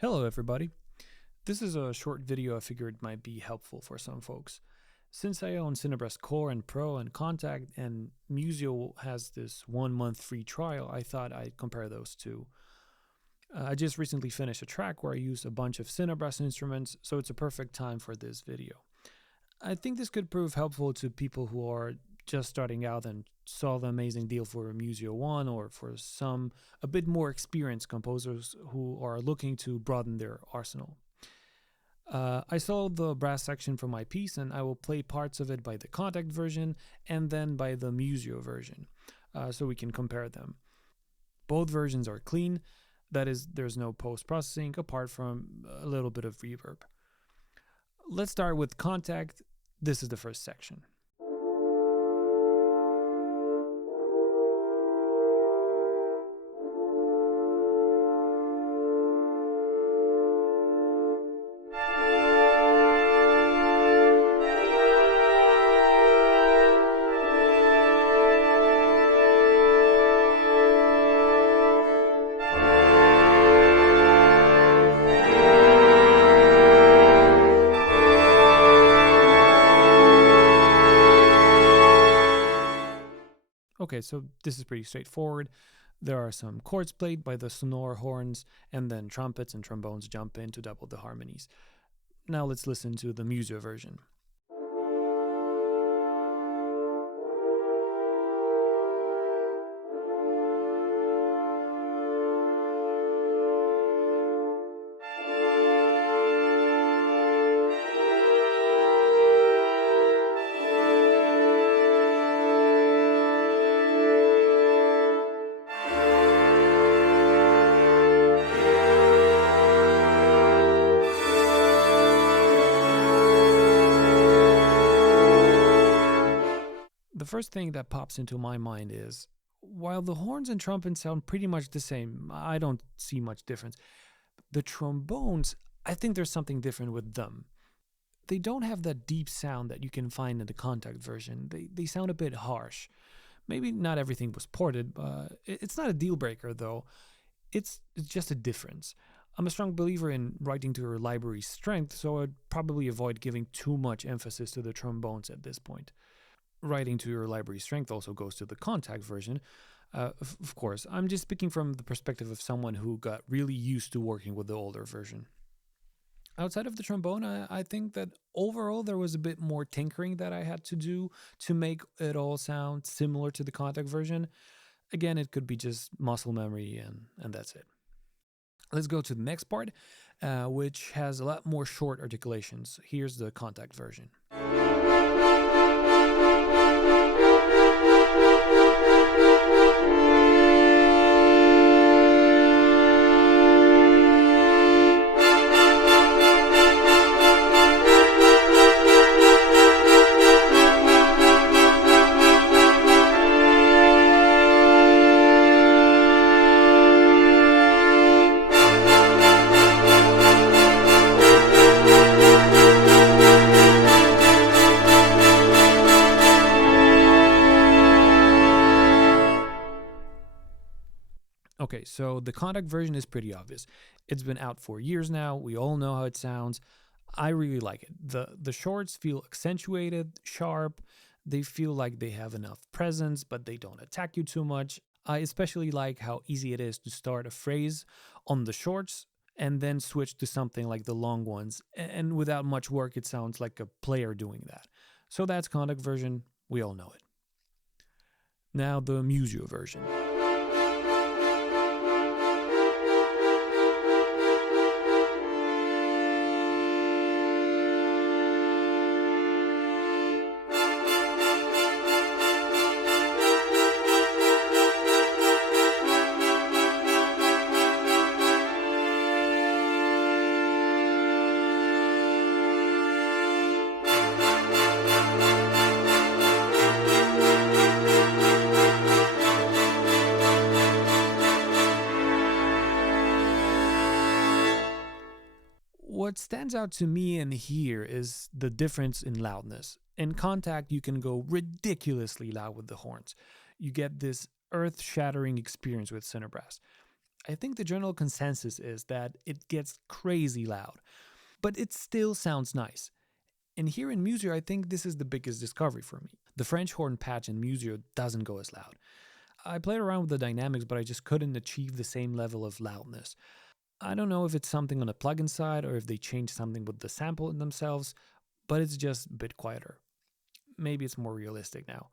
Hello everybody. This is a short video I figured might be helpful for some folks. Since I own CineBrass Core and Pro and Kontakt, and Musio has this 1 month free trial, I thought I'd compare those two. I just recently finished a track where I used a bunch of CineBrass instruments, so it's a perfect time for this video. I think this could prove helpful to people who are just starting out and saw the amazing deal for Musio 1, or for some a bit more experienced composers who are looking to broaden their arsenal. I saw the brass section from my piece, and I will play parts of it by the Kontakt version and then by the Musio version, so we can compare them. Both versions are clean, that is, there's no post-processing apart from a little bit of reverb. Let's start with Kontakt. This is the first section. Okay, so this is pretty straightforward. There are some chords played by the sonore horns, and then trumpets and trombones jump in to double the harmonies. Now let's listen to the Musio version. The first thing that pops into my mind is, while the horns and trumpets sound pretty much the same, I don't see much difference. The trombones, I think there's something different with them. They don't have that deep sound that you can find in the Kontakt version. They sound a bit harsh. Maybe not everything was ported, but it's not a deal breaker though. It's just a difference. I'm a strong believer in writing to your library's strength, so I'd probably avoid giving too much emphasis to the trombones at this point. Writing to your library strength also goes to the Kontakt version. Of course, I'm just speaking from the perspective of someone who got really used to working with the older version. Outside of the trombone, I think that overall there was a bit more tinkering that I had to do to make it all sound similar to the Kontakt version. Again, it could be just muscle memory, and that's it. Let's go to the next part, which has a lot more short articulations. Here's the Kontakt version. Okay, so the Kontakt version is pretty obvious. It's been out for years now. We all know how it sounds. I really like it. The shorts feel accentuated, sharp. They feel like they have enough presence, but they don't attack you too much. I especially like how easy it is to start a phrase on the shorts and then switch to something like the long ones. And without much work, it sounds like a player doing that. So that's Kontakt version. We all know it. Now the Musio version. What stands out to me in here is the difference in loudness. In Kontakt, you can go ridiculously loud with the horns. You get this earth-shattering experience with CineBrass. I think the general consensus is that it gets crazy loud, but it still sounds nice. And here in Musio, I think this is the biggest discovery for me. The French horn patch in Musio doesn't go as loud. I played around with the dynamics, but I just couldn't achieve the same level of loudness. I don't know if it's something on the plugin side or if they changed something with the sample in themselves, but it's just a bit quieter. Maybe it's more realistic now.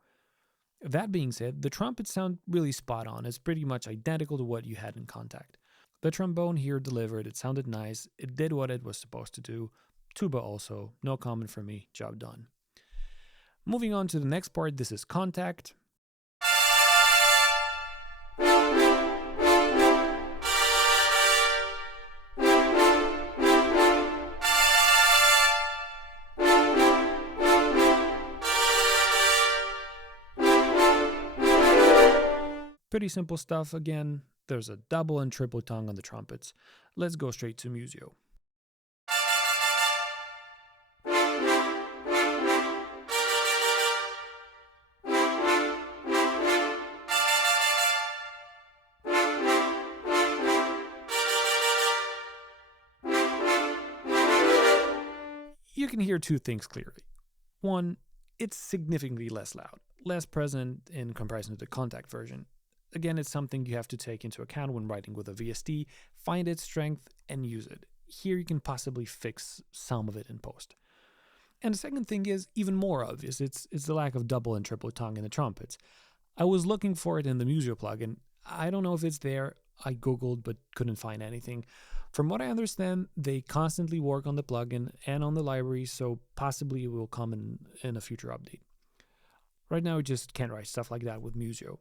That being said, the trumpets sound really spot on. It's pretty much identical to what you had in Kontakt. The trombone here delivered, it sounded nice, it did what it was supposed to do. Tuba also, no comment from me, job done. Moving on to the next part, this is Kontakt. Pretty simple stuff again. There's a double and triple tongue on the trumpets. Let's go straight to Musio. You can hear two things clearly. One, it's significantly less loud, less present in comparison to the Kontakt version. Again, it's something you have to take into account when writing with a VST, find its strength, and use it. Here you can possibly fix some of it in post. And the second thing is even more obvious, it's the lack of double and triple tongue in the trumpets. I was looking for it in the Musio plugin. I don't know if it's there, I googled but couldn't find anything. From what I understand, they constantly work on the plugin and on the library, so possibly it will come in a future update. Right now, I just can't write stuff like that with Musio.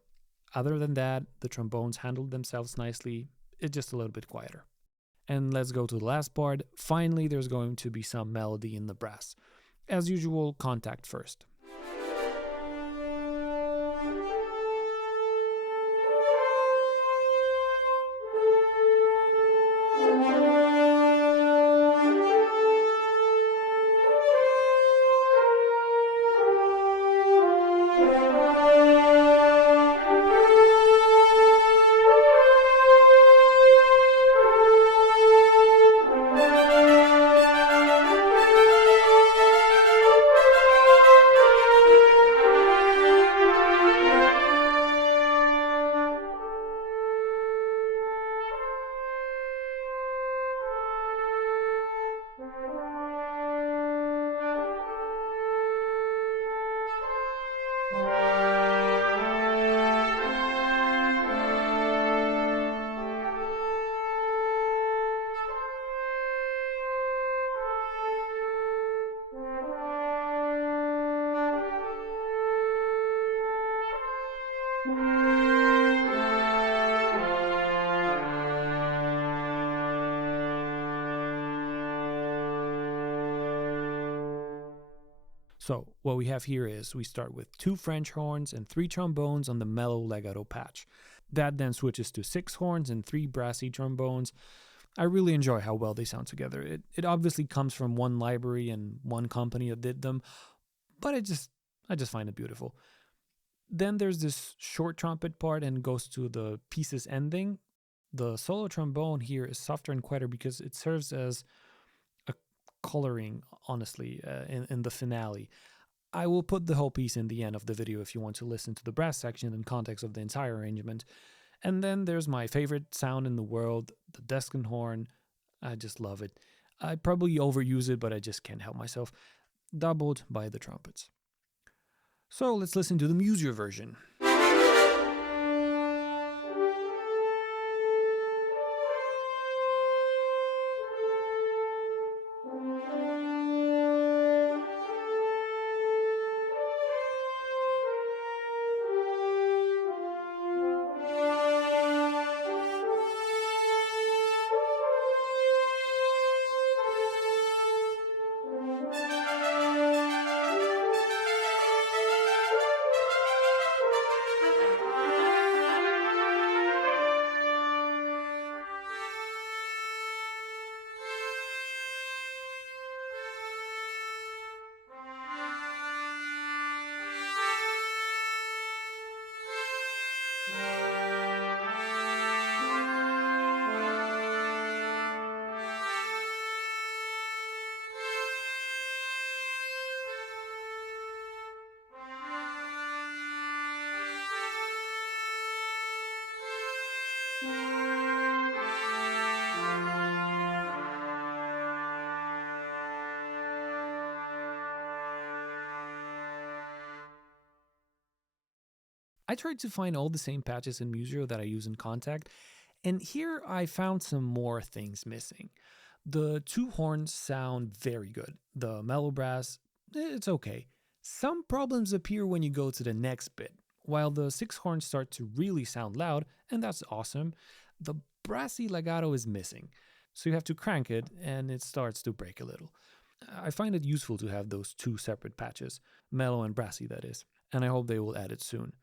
Other than that, the trombones handled themselves nicely, it's just a little bit quieter. And let's go to the last part. Finally, there's going to be some melody in the brass. As usual, Kontakt first. So what we have here is we start with 2 French horns and 3 trombones on the mellow legato patch. That then switches to 6 horns and 3 brassy trombones. I really enjoy how well they sound together. It obviously comes from one library and one company that did them, but I just find it beautiful. Then there's this short trumpet part and goes to the piece's ending. The solo trombone here is softer and quieter because it serves as a coloring, honestly, in the finale. I will put the whole piece in the end of the video if you want to listen to the brass section in context of the entire arrangement. And then there's my favorite sound in the world, the Descant horn. I just love it. I probably overuse it, but I just can't help myself. Doubled by the trumpets. So let's listen to the Musio version. I tried to find all the same patches in Musio that I use in Kontakt, and here I found some more things missing. The two horns sound very good. The mellow brass, it's okay. Some problems appear when you go to the next bit. While the six horns start to really sound loud, and that's awesome, the brassy legato is missing. So you have to crank it, and it starts to break a little. I find it useful to have those two separate patches, mellow and brassy, that is, and I hope they will add it soon.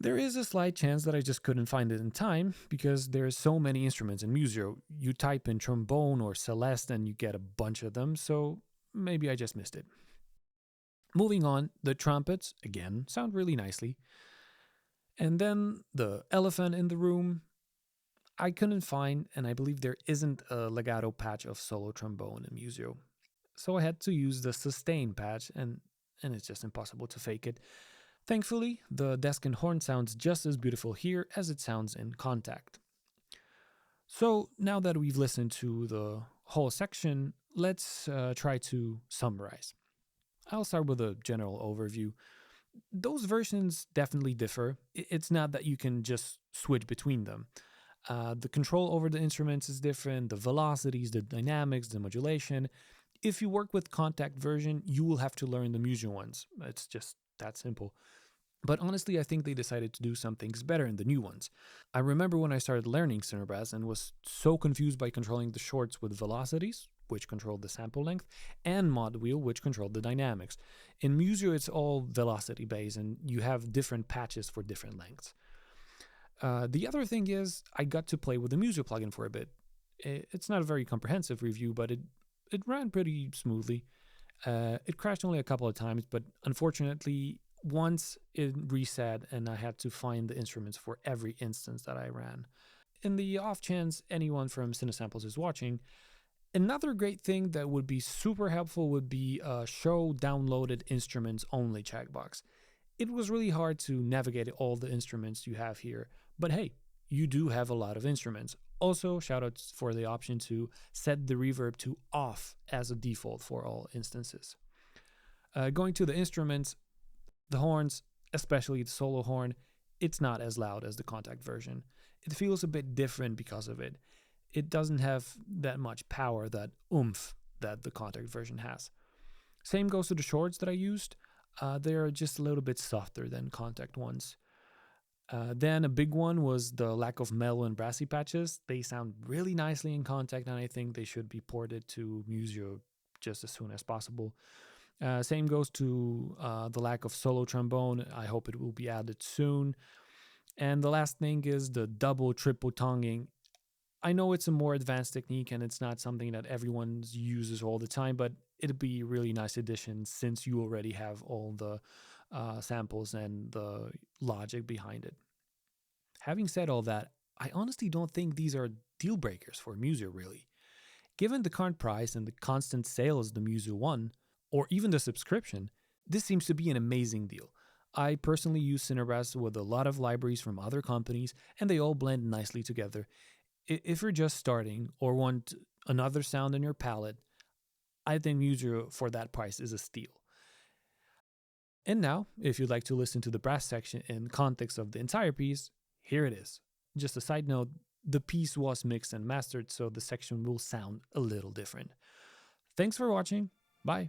There is a slight chance that I just couldn't find it in time because there's so many instruments in Musio. You type in trombone or celeste and you get a bunch of them, so maybe I just missed it. Moving on, the trumpets, again, sound really nicely. And then the elephant in the room, I couldn't find, and I believe there isn't a legato patch of solo trombone in Musio. So I had to use the sustain patch, and it's just impossible to fake it. Thankfully, the desk and horn sounds just as beautiful here as it sounds in Kontakt. So now that we've listened to the whole section, let's try to summarize. I'll start with a general overview. Those versions definitely differ. It's not that you can just switch between them. The control over the instruments is different, the velocities, the dynamics, the modulation. If you work with Kontakt version, you will have to learn the Musio ones. It's just that simple. But honestly, I think they decided to do some things better in the new ones. I remember when I started learning CineBrass and was so confused by controlling the shorts with velocities, which controlled the sample length, and mod wheel, which controlled the dynamics. In Musio, it's all velocity based, and you have different patches for different lengths. The other thing is, I got to play with the Musio plugin for a bit. It's not a very comprehensive review, but it ran pretty smoothly. It crashed only a couple of times, but unfortunately, once it reset and I had to find the instruments for every instance that I ran. In the off chance anyone from Cinesamples is watching, another great thing that would be super helpful would be a show downloaded instruments only checkbox. It was really hard to navigate all the instruments you have here, but hey, you do have a lot of instruments. Also, shoutouts for the option to set the reverb to off as a default for all instances. Going to the instruments, the horns, especially the solo horn, it's not as loud as the Kontakt version. It feels a bit different because of it. It doesn't have that much power, that oomph that the Kontakt version has. Same goes to the shorts that I used. They're just a little bit softer than Kontakt ones. Then a big one was the lack of mellow and brassy patches. They sound really nicely in Kontakt, and I think they should be ported to Musio just as soon as possible. Same goes to the lack of solo trombone. I hope it will be added soon. And the last thing is the double, triple tonguing. I know it's a more advanced technique and it's not something that everyone uses all the time, but it'd be a really nice addition since you already have all the samples and the logic behind it. Having said all that, I honestly don't think these are deal breakers for Musio, really. Given the current price and the constant sales the Musio One, or even the subscription, this seems to be an amazing deal. I personally use CineBrass with a lot of libraries from other companies, and they all blend nicely together. If you're just starting or want another sound in your palette, I think Musio for that price is a steal. And now, if you'd like to listen to the brass section in context of the entire piece, here it is. Just a side note, the piece was mixed and mastered, so the section will sound a little different. Thanks for watching. Bye.